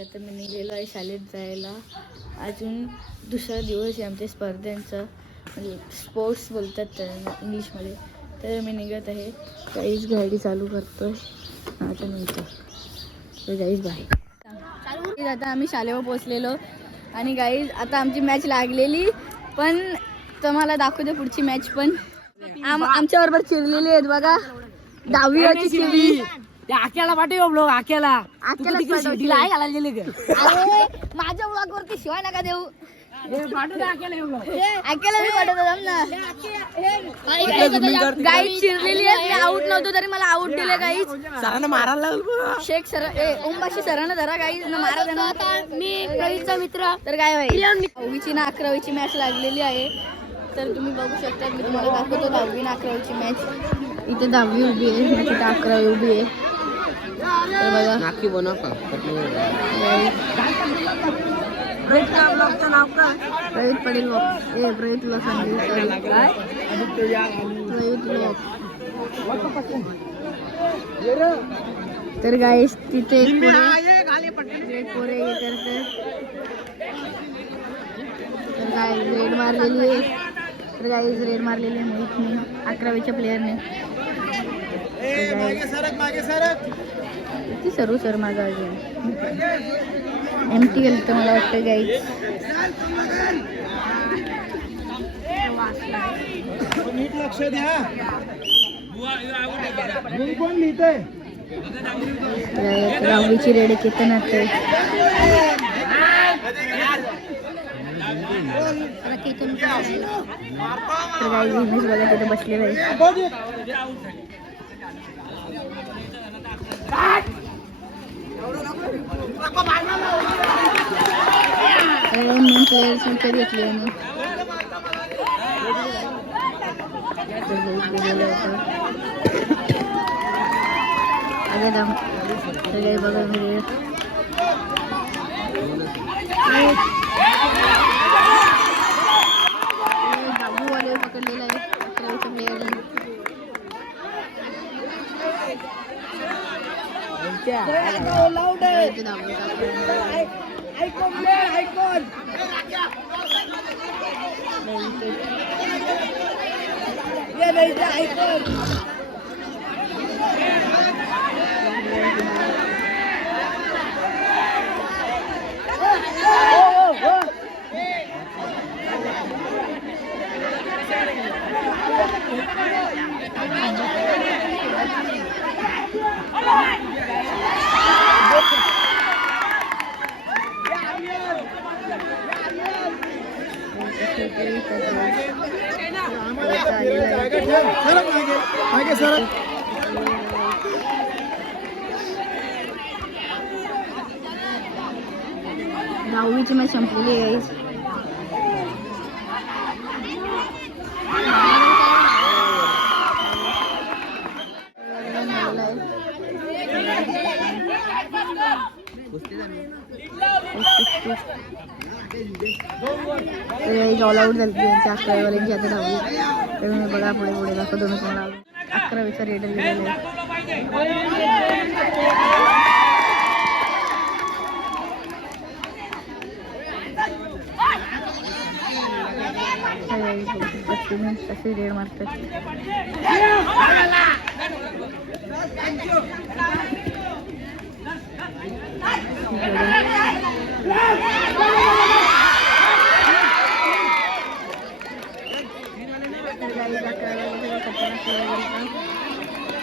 आता मी निघालेलो आहे शाळेत जायला. अजून दुसरा दिवस आहे आमच्या स्पर्धांचा, म्हणजे स्पोर्ट्स बोलतात त्यांना इंग्लिशमध्ये. तर मी निघत आहे. काहीच गाडी चालू करतोय आता नंतर. तर गाईज बाय. आता आम्ही शाळेवर पोचलेलो आणि गाईज आता आमची मॅच लागलेली, पण तुम्हाला दाखवते पुढची मॅच. पण आमच्याबरोबर चिरलेली आहेत बघा, 10वी चिरली. आक्याला पाठव ब्लॉग, आक्याला माझ्या ब्लॉग वरती शिवाय नका देऊ. गाईच चिरलेली आहे. मी आउट नव्हतो तरी मला आउट दिले गाईच. सरांना मारायला लागलो. शेख सर ओमबाशी सरांना धरा गाईच मारा देणार. मी प्रवीणचा मित्र. तर काय भाई 10वीची ना 11वीची मॅच लागलेली आहे. तर तुम्ही बघू शकता, मी तुम्हाला दाखवतो 10वी ना 11वीची मॅच. इथे 10वी उभी आहे, तिथे 11वी उभी आहे. तर बघा नाकी बनव का प्रवीत पडेल प्रवीत ब्लॉग तर गाईस तिथे पोरे हे करतात. तर गाईस रेड मारलेली आहे. तर गाईस रेड मारलेली आहे मोहितने, 11वीच्या प्लेयरने. किती सरू सर माझा अजून एमटी गेलं तर मला वाटतं गाईज. नीट लक्ष द्या. कोण लिहितंय? 10वीची रेड केतन आहे. तर गाईज हिनेच बघा तिथे बसलेलं आहे. मेन प्लेयर्स विकेट घेतली आणि बघा म्हणजे बाबूवाले पकडलेला आहे 11वीच्या प्लेयरने. दहावीची मॅच संपलेली आहे. ऑल आउट झाली 11वीवाल्यांची आता 10वी. तर मी बघा पुढे पुढे दाखवतो मी तुम्हाला. 11वीचा रेडर गेलेला आहे. 30 रेड मारतात.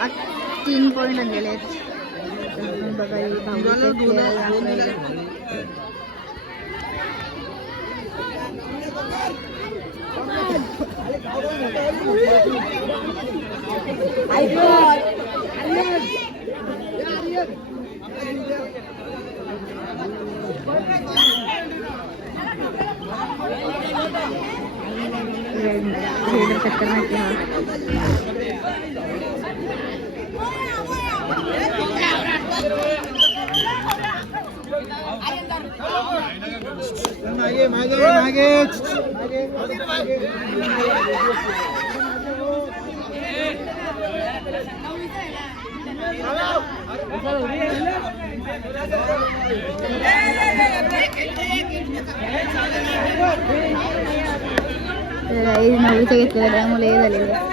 आज 3 पॉईंट आणलेले आहेत. बघा चक्कर नाही मागे मागे मागे नवरीचं घेतलेलं त्यामुळे हे झालेलं आहे.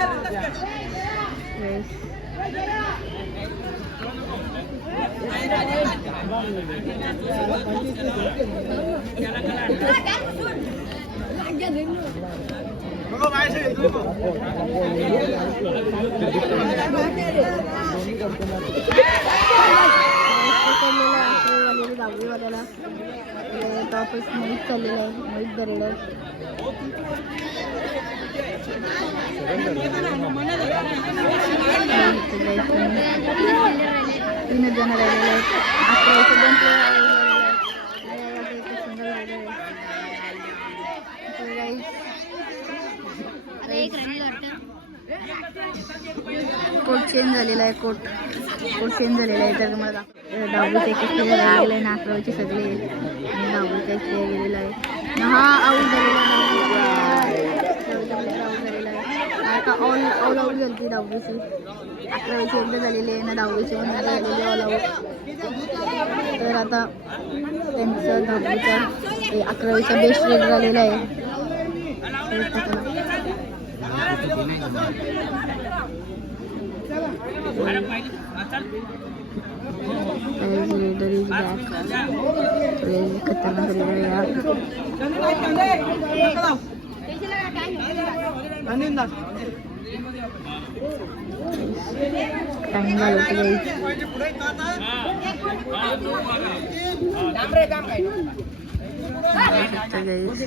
दहावीवाल्याला टॉपच मोहित चाललेला आहे. मोहित दरेडर तीनच जण राहिलेले आहेत. 11 कोट चेंज झालेला आहे. कोट चेंज झालेला आहे. तर मला दहावीचा एक प्लेअर राहिलेला आहे. 11वीचे सगळे आणि 10वीचा एक प्लेअर गेलेला आहे. हा आऊट झालेला आहे. आता ऑल आऊट झाली 10वीची. 11वीची एकदा झालेली आहे ना. 10वीची पण झालेली ऑल आऊट. तर आता त्यांचं 10वीचा 11वीचा बेस्ट रेट झालेला आहे. Leader is back. खतरनाक leader यार. टाइम घालवतो गाईस.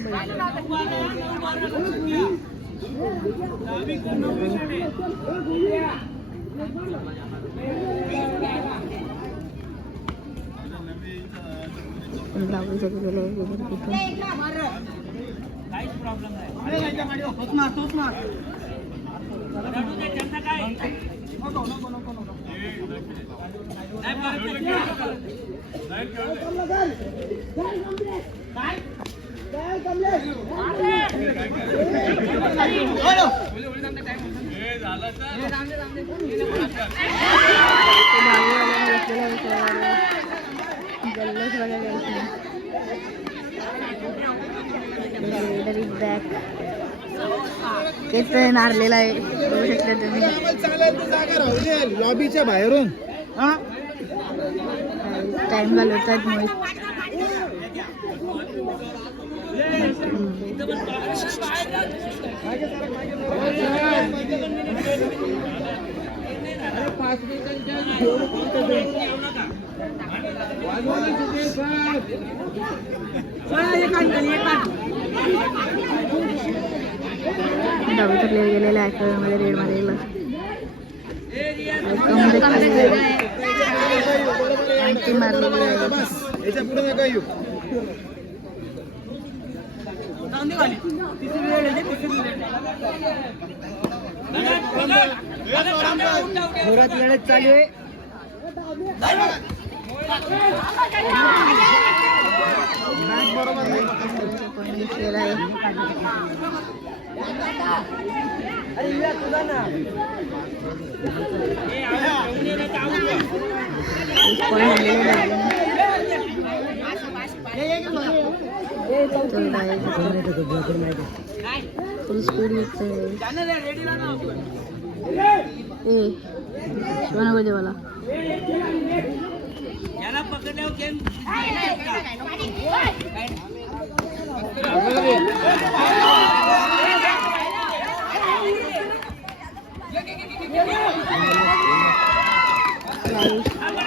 नारलेला आहे. बघू शकता तुम्ही लॉबीच्या बाहेरून टाइम घालवतात मोहित. दहावीचा प्लेअर गेलेला आहे. मध्ये रेड मारलेला मारलेली आहे. जोरात लढत चालू आहे. बरोबर फुल स्पीड शिवाना पाहिजे मला.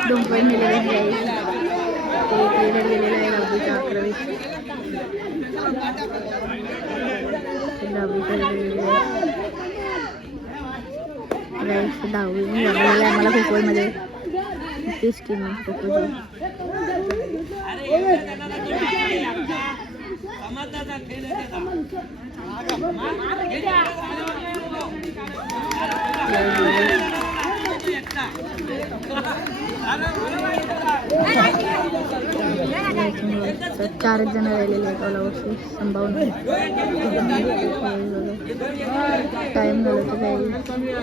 डुंपण गेलेले प्लेअर गेलेला आहे 10वीच्या 11वीचा. 10वी झालेला आहे मला खो-खोमध्ये. तीच टीम आहे खो-खोची. 4 जण राहिलेले आहेत ओलावरती संभावून टाइम झालं तर टायमिंग आहे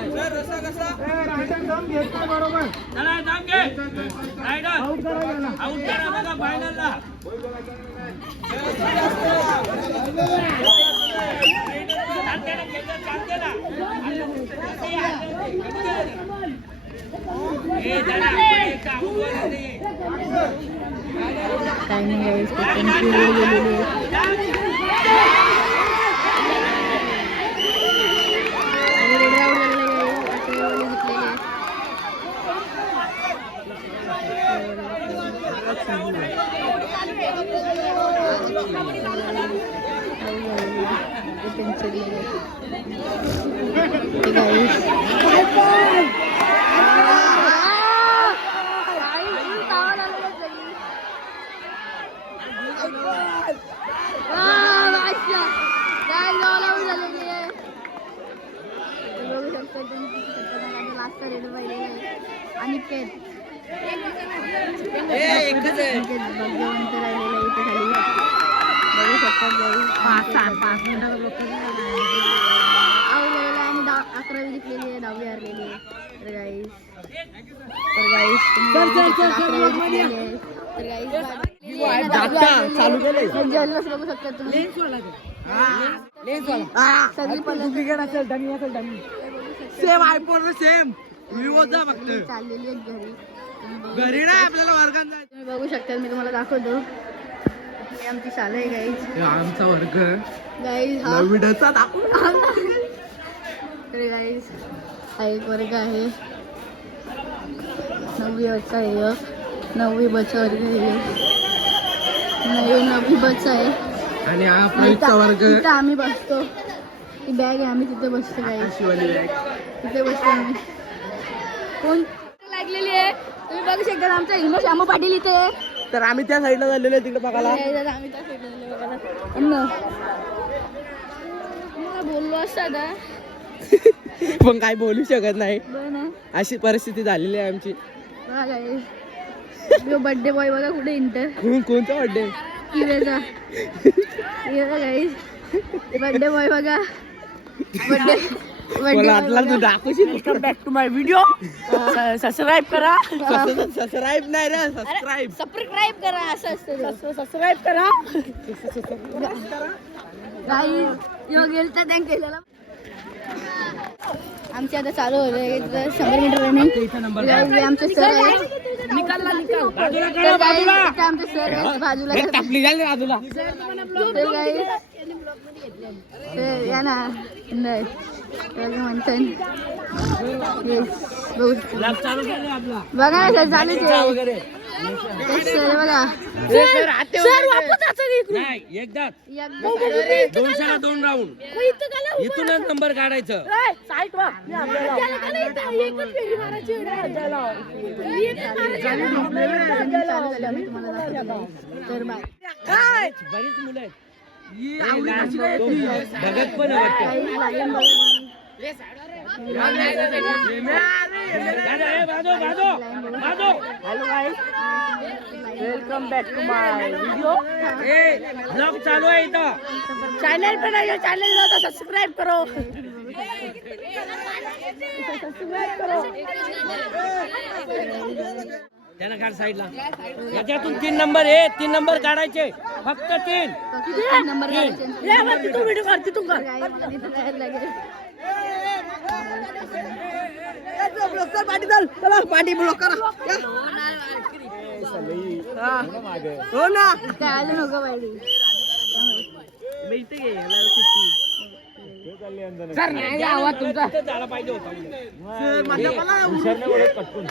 अकरावी जिंकलेली आहे 10वी हारलेली आहे तर गाईस चालू केले जल्लोष बघू शकता तुम्ही डुप्लिकेट असेल डमी असेल डमी सेम आयफोन सेम विवोचा फक्त चाललेली आहे घरी घरी नाही आपल्याला वर्गात जायचं. तुम्ही बघू शकता मी तुम्हाला दाखवतो ही आमची शाळा आहे गाईज आमचा वर्ग गाईज हा व्हिडिओचा दाखव तर गाईज हा एक वर्ग आहे 9वी बच्चा आहे 9वी बच्चा वर्ग आहे 9वी बच्चा आहे आणि हा आपला वर्ग तिथं आम्ही बसतो ती बॅग आहे आम्ही तिथे बसतो गाईज तिथे बसतो आम्ही कोण लागलेली आहे तुम्ही बघू शकता आमचा हिमो श्यामू पाटील इथे आहे तर आम्ही त्या साईडला झालेलो आहे तिकडे बघायला आम्ही त्या साईडला बघायला बोललो असता ना पण काय बोलू शकत नाही बरं अशी परिस्थिती झालेली आहे आमची बघा गाईज बर्थडे बॉय बघा कुठे इंटर कोणता बर्थडे किवेचा गाईज बर्थडे बॉय बघा birthday welcome back to my video subscribe करा सबस्क्राईब नाही रे सबस्क्राईब करा असं असतं सबस्क्राईब करा गाईज यो गेलता त्या केलेला आमचे आता चालू होते 100 मीटर रनिंग आमचे सर आहेत आमचे सर आहेत बाजूला या ना नाही मंथन बघा ना सर चालू सर बघा एकदा 200 राऊंड इथूनच नंबर काढायचं तर बरीच मुलं आहेत भगत पण welcome back to my video blog चालू आहे इथं चॅनल पे नाही चॅनल ला सबस्क्राईब करो त्याला काढ साईडला याच्यातून 3 नंबर आहे 3 नंबर काढायचे फक्त 3 नंबर तू व्हिडिओ कर तिथून कर पाठी चाल चला पाठी ब्लॉक करा हो ना काय नको पाहिजे सर नाही आवाज तुमचा झाला पाहिजे होता सर माझा मला पटकून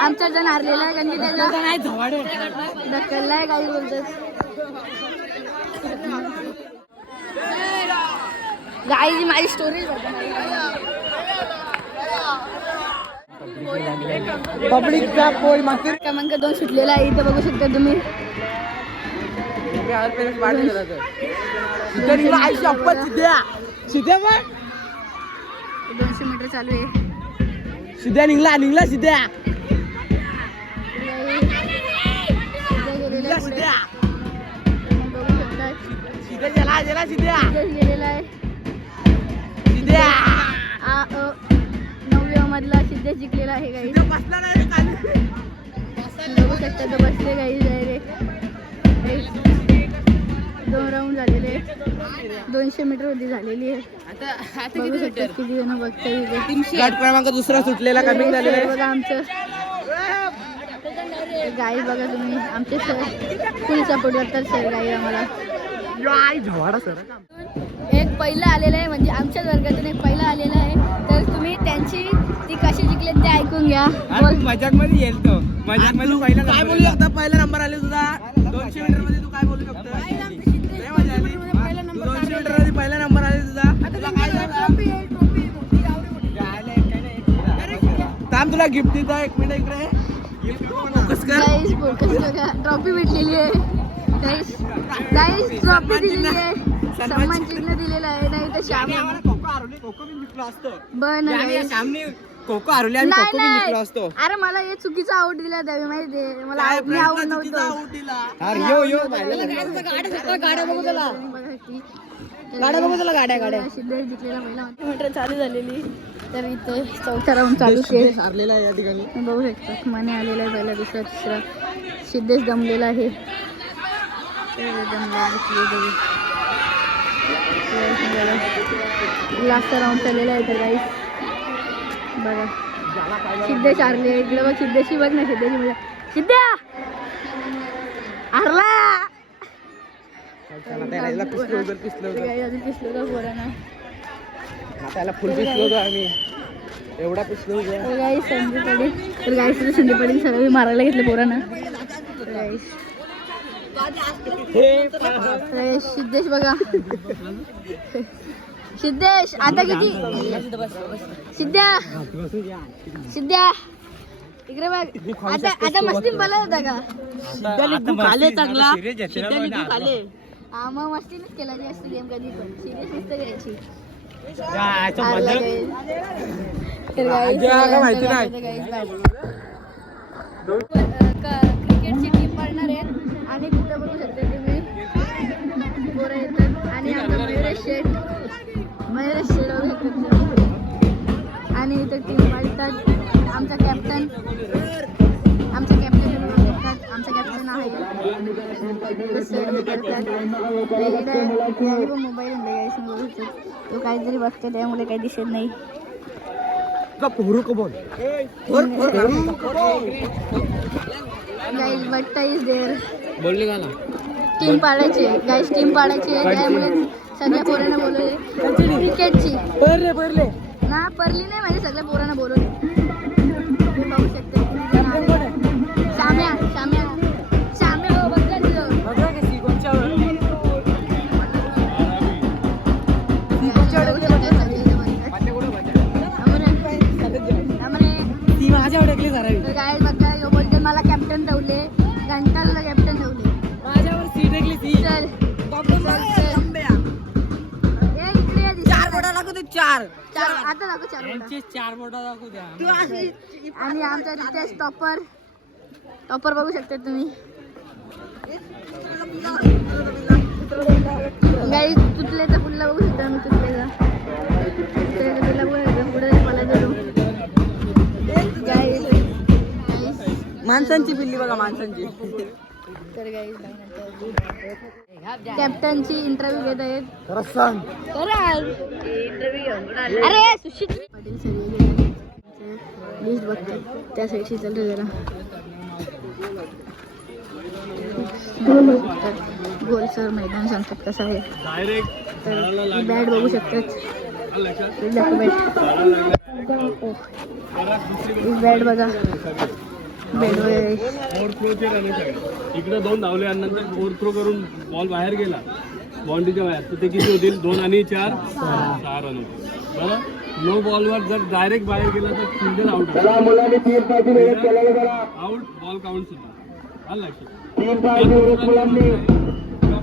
आमचा जण हारलेला आहे कारण की त्याला ढकललाय काही बोलतात गाईची माझी स्टोरी पब्लिकचा पोल मागतील क्रमांक 2 सुटलेला आहे इथे बघू शकता तुम्ही. सिद्ध्या बघ 200 मीटर चालू आहे. सिद्ध्या निघला सिद्ध्या गेलेला आहे पुढे. सिद्ध्या बघू शकता सिद्ध्या गेला सिद्ध्या गेलेला आहे. सिद्ध्या 9व्या मधला सिद्धेश जिंकलेला आहे गाईस. बसला नाही खाली. बघू शकता तो बसले गाईस डायरेक्ट. 2 राऊंड झालेले 200 मीटर मध्ये झालेली आहे. बघू शकता किती जण बघताय इथे. गट क्रमांक दुसरा सुटलेला कमी झालेला आहे. बघा आमचं गाई बघा तुम्ही आमचे सर फुल सपोर्ट करतात सर गाई आम्हाला. एक पहिलं आलेलं आहे म्हणजे आमच्याच वर्गातून एक पहिलं आलेलं आहे. तर तुम्ही त्यांची ती कशी जिंकले ते ऐकून घ्या. मजाक मध्ये येईल तो मजाक मध्ये पहिला काय बोलू शकता पहिला नंबर आले तुझा 200 मीटर मध्ये तू काय बोलू शकतो? लय मजा आली. 200 मीटर मध्ये पहिला नंबर आले तुझा काय थांब तुला गिफ्ट देतो 1 मिनिट इकडे फोकस कर. गाईस फोकस बघा ट्रॉफी भेटलेली आहे. गाईस ट्रॉफी दिलेली आहे. सन्मान चिन्ह दिलेलं आहे. नाही तर श्याम बन कोको हरवले आम्ही कोको बी निघलो असतो. अरे मला हे चुकीचा आउट दिला त्यावेळी माहिती आहे. मला आउट नव्हतं. अरे गाड्या बघू त्याला गाड्या सिद्धेश जिंकलेला पहिला मीटर चालू झालेली. तर इथे 4था राऊंड चालू आहे. हारलेला आहे या ठिकाणी. बघू शकता मने आलेला आहे पहिला दुसरा तिसरा. सिद्धेश दमलेला आहे. लास्टचा राऊंड चाललेला आहे. तर गाईस बघा सिद्धेश हारले. इकडे बघ सिद्धेशी बघ ना सिद्धेशी बघा सिद्ध्या हारला. अजून पिसलो का पोरांना त्याला फुल पिसलो होतो आम्ही एवढा पिसलो होतो. तर गाईस संधी पडेल. तर गाईस संधी पडेल सगळं मारायला घेतले पोरांना. तर गाईस सिद्धेश बघा सिद्धेश आता किती सिद्ध्या इकडे बघ आता मस्ती बोलत होता का? हा मग मस्तीनच केला जास्त गेम कधी पण सिरियस नसतं घ्यायची. माहिती नाही. क्रिकेटची टीम पडणार आहे आणि तिथं बघू शकता तुम्ही पोरं येतात आणि आता मयुरेश शेठ बघू शकता आणि इथं टीम पडतात. आमचा कॅप्टन आमचा कॅप्टन आहे मोबाईल तो काहीतरी बघतो त्यामुळे काही दिसत नाही. गाईज बट्टा इज देअर. बोलले का ना टीम पाडायची गाईज टीम पाडायची आहे त्यामुळे सगळ्या पोरांना बोलवले क्रिकेटची परले ना परली नाही म्हणजे सगळ्या पोरांना बोलवले. तुम्ही बघू शकता शाम्या हो बघा तिथं काय बघा यो बोलते मला कॅप्टन ठेवले घंटाला कॅप्टन ठेवले माझ्यावर सीट ऐकली ती चल चार आता दाखव 4 बोटा दाखवू द्या. आणि आमचा रितेश टॉपर बघू शकता तुम्ही. गाई तुटलेचा पुढला बघू शकता मी तुटलेचा पुढे मला माणसांची पिल्ली बघा माणसांची. तर गाई कॅप्टनची इंटरव्ह्यू घेत आहेत. अरे सुशित पाटील सर लिस्ट बघते त्या साईडशी चालतं जरा गोल सर मैदान सांगतात कसं आहे. तर बॅट बघू शकतात बॅट बघा बॅट वगैरे इकडे 2 धावले आणि नंतर ओव्हर थ्रो करून बॉल बाहेर गेला बाउंड्रीच्या बाहेर तर ते किती होतील 2 आणि 4 6 रन होतील. बरं नो बॉलवर जर डायरेक्ट बाहेर गेला तर fielder out out ball count सुद्धा आलं लक्षात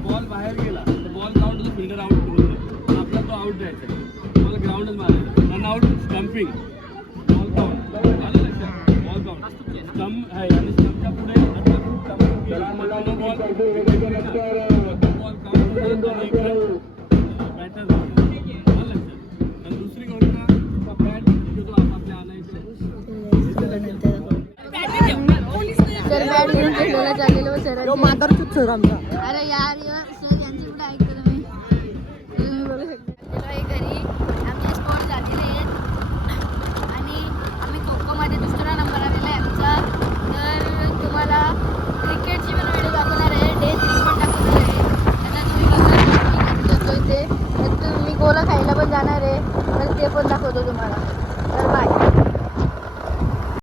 बॉल बाहेर गेला तर बॉल काउंट होतो फिल्डर आउट करून देतो. आपला तो आउट द्यायचा मला ग्राउंडच मारायचा run out stumping ball count आलं लक्षात बॉल काउंट स्टम्प आहे आणि स्टम्पच्या पुढे बॉल काउंट बॅटर आणि दुसरी गोष्ट बॅट जो आपल्या आणायचं तर बॅट घेऊन खेळायला चाललेलो सर सर आमचा अरे यार